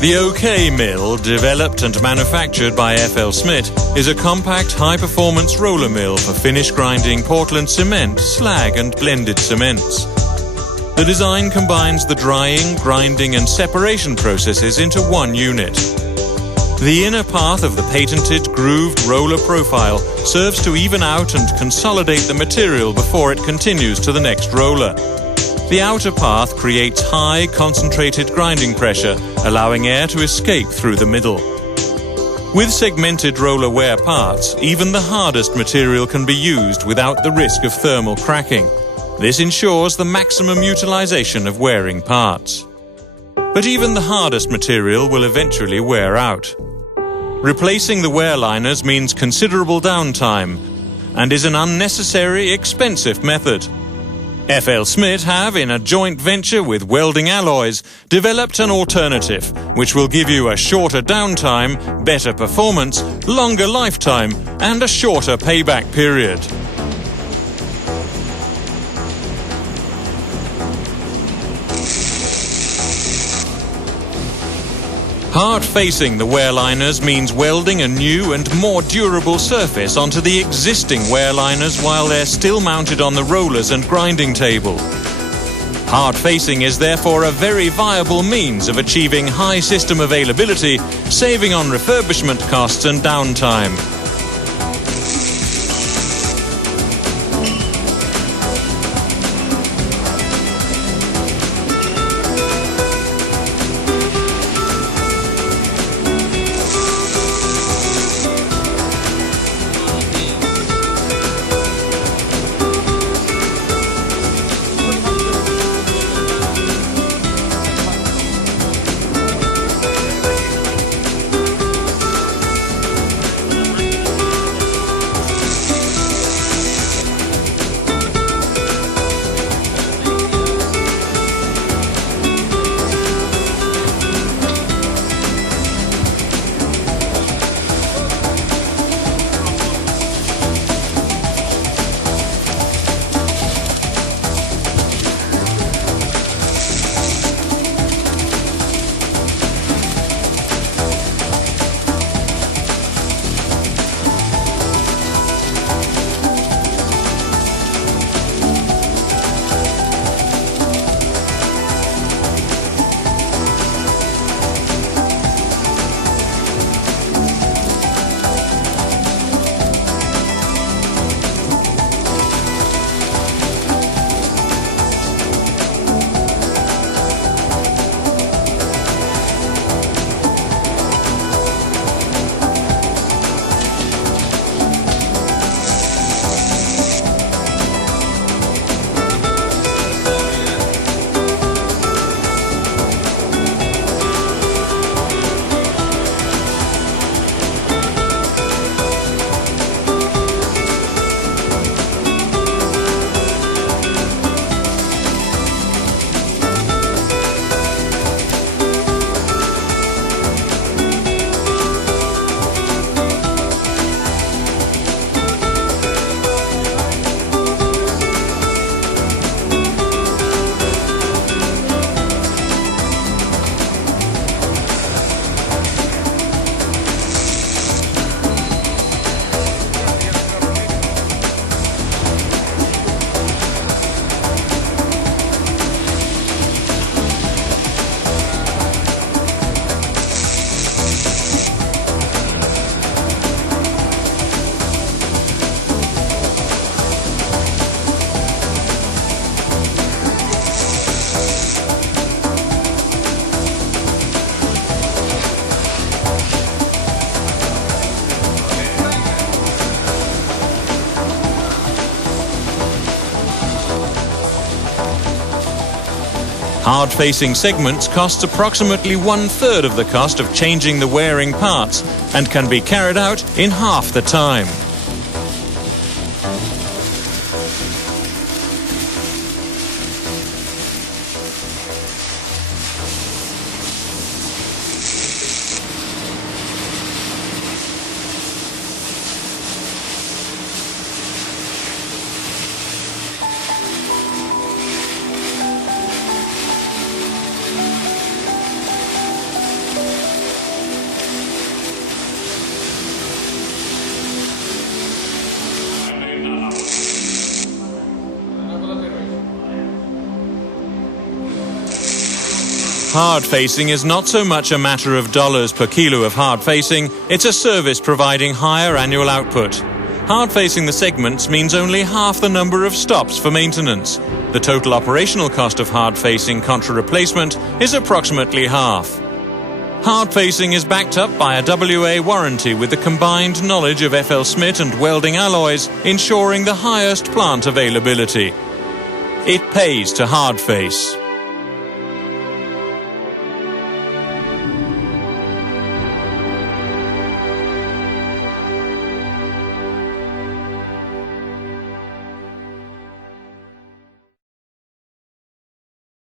The OK mill, developed and manufactured by FLSmidth, is a compact, high-performance roller mill for finish grinding Portland cement, slag and blended cements. The design combines the drying, grinding and separation processes into one unit. The inner path of the patented grooved roller profile serves to even out and consolidate the material before it continues to the next roller. The outer path creates high, concentrated grinding pressure, allowing air to escape through the middle. With segmented roller wear parts, even the hardest material can be used without the risk of thermal cracking. This ensures the maximum utilization of wearing parts. But even the hardest material will eventually wear out. Replacing the wear liners means considerable downtime and is an unnecessary, expensive method. FLSmidth have, in a joint venture with Welding Alloys, developed an alternative which will give you a shorter downtime, better performance, longer lifetime, and a shorter payback period. Hard-facing the wear liners means welding a new and more durable surface onto the existing wear liners while they're still mounted on the rollers and grinding table. Hard-facing is therefore a very viable means of achieving high system availability, saving on refurbishment costs and downtime. Hard-facing segments cost approximately 1/3 of the cost of changing the wearing parts and can be carried out in half the time. Hard facing is not so much a matter of dollars per kilo of hard facing, it's a service providing higher annual output. Hard facing the segments means only half the number of stops for maintenance. The total operational cost of hard facing contra replacement is approximately half. Hard facing is backed up by a WA warranty with the combined knowledge of FLSmidth and welding alloys, ensuring the highest plant availability. It pays to hard face.